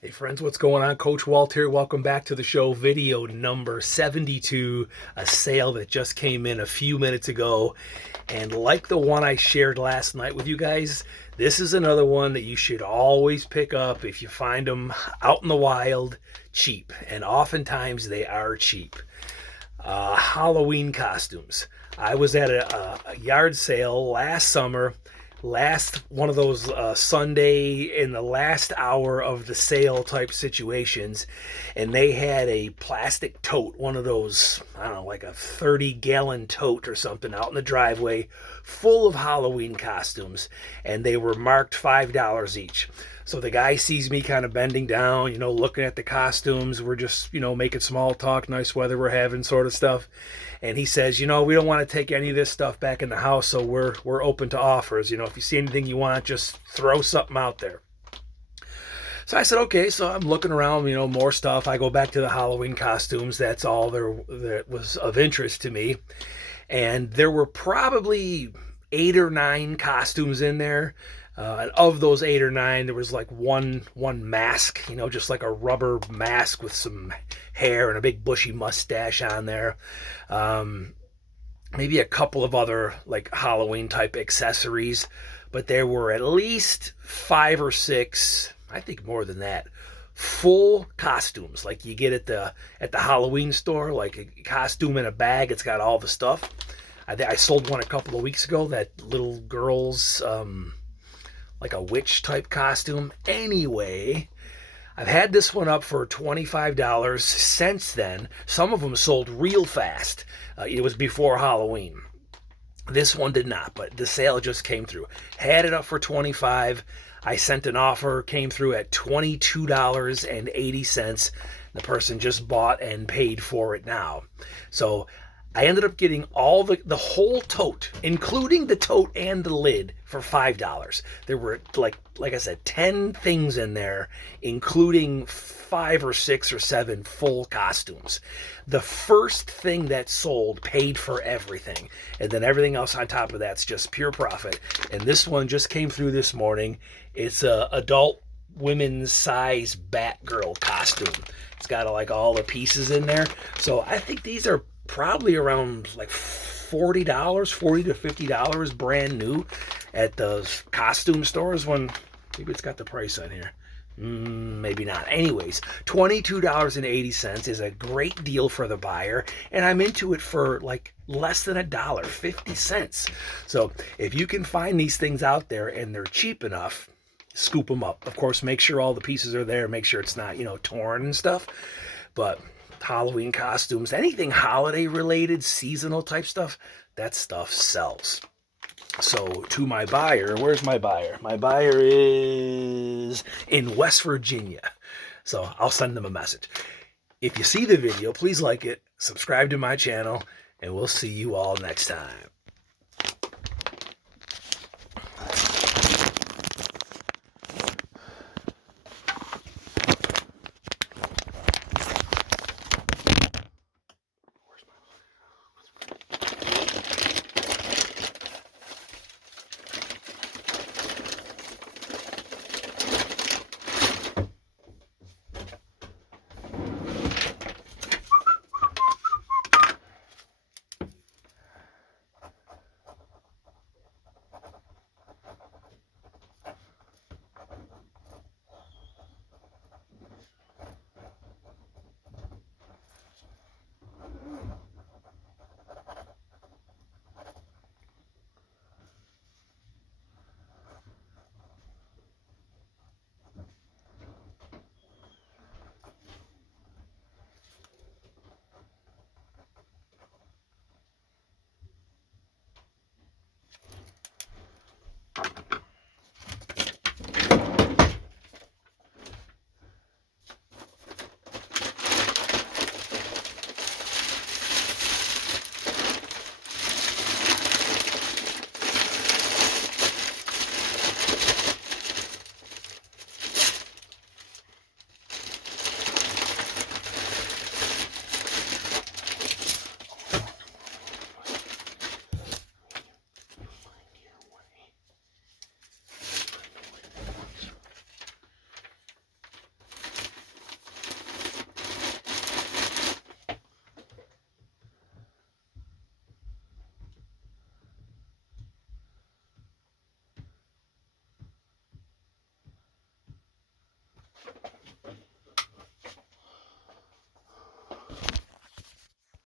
Hey friends, what's going on? Coach Walt here. Welcome back to the show. Video number 72, a sale that just came in a few minutes ago. And like the one I shared last night with you guys, this is another one that you should always pick up if you find them out in the wild, cheap. And oftentimes they are cheap. Halloween costumes. I was at a yard sale last summer, last one of those Sunday in the last hour of the sale type situations, and they had a plastic tote, one of those, I don't know, like a 30-gallon tote or something out in the driveway full of Halloween costumes, and they were marked $5 each. So the guy sees me kind of bending down, looking at the costumes. We're just, making small talk, nice weather we're having sort of stuff. And he says, we don't want to take any of this stuff back in the house, so we're open to offers. If you see anything you want, just throw something out there. So I said, okay. So I'm looking around, more stuff. I go back to the Halloween costumes. That's all that was of interest to me. And there were probably 8 or 9 costumes in there. And of those 8 or 9, there was like one mask, just like a rubber mask with some hair and a big bushy mustache on there. Maybe a couple of other like Halloween type accessories, but there were at least 5 or 6, I think more than that, full costumes like you get at the Halloween store, like a costume in a bag. It's got all the stuff. I sold one a couple of weeks ago, that little girl's like a witch type costume. Anyway, I've had this one up for $25 since then. Some of them sold real fast. It was before Halloween. This one did not, but the sale just came through. Had it up for $25. I sent an offer, came through at $22.80. The person just bought and paid for it now. So I ended up getting all the whole tote, including the tote and the lid, for $5. There were, like I said, 10 things in there, including 5 or 6 or 7 full costumes. The first thing that sold paid for everything, and then everything else on top of that's just pure profit. And this one just came through this morning. It's a adult women's size Batgirl costume. It's got like all the pieces in there. So I think these are probably around like $40, $40 to $50 brand new at those costume stores. When maybe it's got the price on here. Maybe not. Anyways, $22.80 is a great deal for the buyer, and I'm into it for like less than $1, 50 cents. So if you can find these things out there and they're cheap enough, scoop them up. Of course, make sure all the pieces are there. Make sure it's not, torn and stuff. But Halloween costumes, anything holiday related, seasonal type stuff, that stuff sells. So to my buyer, where's my buyer? My buyer is in West Virginia. So I'll send them a message. If you see the video, please like it, subscribe to my channel, and we'll see you all next time.